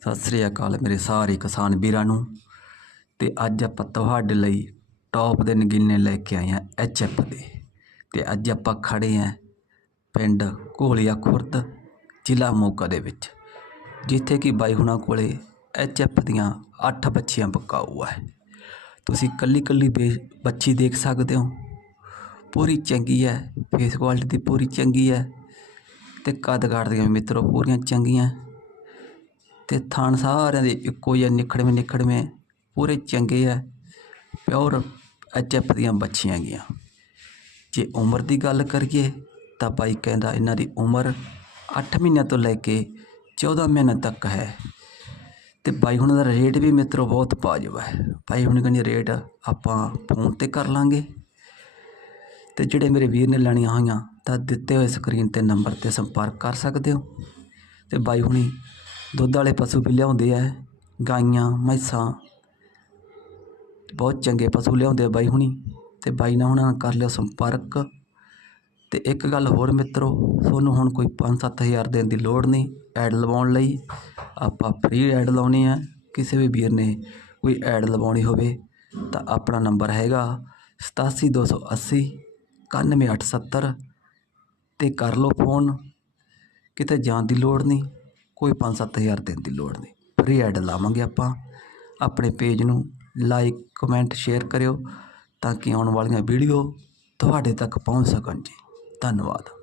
ਸਤਿ ਸ੍ਰੀ ਅਕਾਲ ਮੇਰੇ ਸਾਰੇ ਕਿਸਾਨ ਵੀਰਾਂ ਨੂੰ। ਤੇ ਅੱਜ ਆਪਾਂ ਤੁਹਾਡੇ ਲਈ ਟੌਪ ਦੇ ਨਗੀਨੇ ਲੈ ਕੇ ਆਏ ਹਾਂ ਐਚਐਫ ਦੇ। ਤੇ ਅੱਜ ਆਪਾਂ ਖੜੇ ਹਾਂ ਪਿੰਡ ਘੋਲੀਆ ਖੁਰਦ, ਜ਼ਿਲ੍ਹਾ ਮੋਗਾ ਦੇ ਵਿੱਚ, ਜਿੱਥੇ ਕਿ ਬਾਈ ਹੁਣਾਂ ਕੋਲੇ ਐਚਐਫ ਦੀਆਂ 8 ਬੱਚੀਆਂ ਬਕਾਊ ਹੈ। ਤੁਸੀਂ ਕੱਲੀ ਕੱਲੀ ਬੇ- ਬੱਚੀ ਦੇਖ ਸਕਦੇ ਹੋ। ਪੂਰੀ ਚੰਗੀ ਹੈ ਫੇਸ ਕੁਆਲਿਟੀ ਦੀ ਪੂਰੀ ਚੰਗੀ ਹੈ। ਤੇ ਕੱਦ ਕਾਠ ਦੀਆਂ ਵੀ ਮਿੱਤਰੋ ਪੂਰੀਆਂ ਚੰਗੀਆਂ। ਅਤੇ ਥਣ ਸਾਰਿਆਂ ਦੇ ਇੱਕੋ ਜਿਹੇ ਨਿਖੜਵੇਂ ਨਿਖੜਵੇਂ ਪੂਰੇ ਚੰਗੇ ਹੈ ਪਿਓਰ ਐਚਐਫ ਦੀਆਂ ਬੱਚੀਆਂ ਗੀਆਂ ਜੇ ਉਮਰ ਦੀ ਗੱਲ ਕਰੀਏ ਤਾਂ ਬਾਈ ਕਹਿੰਦਾ ਇਹਨਾਂ ਦੀ ਉਮਰ 8 ਮਹੀਨਿਆਂ ਤੋਂ ਲੈ ਕੇ 14 ਮਹੀਨਿਆਂ ਤੱਕ ਹੈ। ਤੇ ਬਾਈ ਹੁਣ ਦਾ ਰੇਟ ਵੀ ਮਿੱਤਰੋ ਬਹੁਤ ਪਾਜਵਾ ਹੈ। ਬਾਈ ਹੁਣ ਕਹਿੰਦੇ ਰੇਟ ਆਪਾਂ ਫੋਨ ਤੇ ਕਰ ਲਾਂਗੇ। ਤੇ ਜਿਹੜੇ ਮੇਰੇ ਵੀਰ ਨੇ ਲੈਣੀਆਂ ਹੋਈਆਂ ਤਾਂ ਦਿੱਤੇ ਹੋਏ ਸਕਰੀਨ ਤੇ ਨੰਬਰ ਤੇ ਸੰਪਰਕ ਕਰ ਸਕਦੇ ਹੋ। ਤੇ ਬਾਈ ਹੁਣੀ ਦੁੱਧ ਵਾਲੇ ਪਸ਼ੂ ਵੀ ਲਿਆਉਂਦੇ ਹੈ ਗਾਈਆਂ, ਮੈਸਾਂ। ਬਹੁਤ ਚੰਗੇ ਪਸ਼ੂ ਲਿਆਉਂਦੇ ਆ ਬਾਈ ਹੁਣੀ। ਅਤੇ ਬਾਈ ਨਾਲ ਉਹਨਾਂ ਨਾਲ ਕਰ ਲਿਓ ਸੰਪਰਕ। ਅਤੇ ਇੱਕ ਗੱਲ ਹੋਰ ਮਿੱਤਰੋ, ਤੁਹਾਨੂੰ ਹੁਣ ਕੋਈ 5-7000 ਦੇਣ ਦੀ ਲੋੜ ਨਹੀਂ। ਐਡ ਲਵਾਉਣ ਲਈ ਆਪਾਂ ਫ੍ਰੀ ਐਡ ਲਾਉਣੀ ਹੈ ਕਿਸੇ ਵੀ ਵੀਰ ਨੇ ਕੋਈ ਐਡ ਲਵਾਉਣੀ ਹੋਵੇ ਤਾਂ ਆਪਣਾ ਨੰਬਰ ਹੈਗਾ 87280 91870 ਤੇ ਕਰ ਲਓ ਫੋਨ। ਕਿਤੇ ਜਾਣ ਦੀ ਲੋੜ ਨਹੀਂ। ਕੋਈ 5-7000 ਦੇਣ ਦੀ ਲੋੜ ਨਹੀਂ। ਫਰੀ ਐਡ ਲਾਵਾਂਗੇ ਆਪਾਂ। ਆਪਣੇ ਪੇਜ ਨੂੰ ਲਾਈਕ ਕਮੈਂਟ ਸ਼ੇਅਰ ਕਰਿਓ ਤਾਂ ਕਿ ਆਉਣ ਵਾਲੀਆਂ ਵੀਡੀਓ ਤੁਹਾਡੇ ਤੱਕ ਪਹੁੰਚ ਸਕਣ ਜੀ। ਧੰਨਵਾਦ।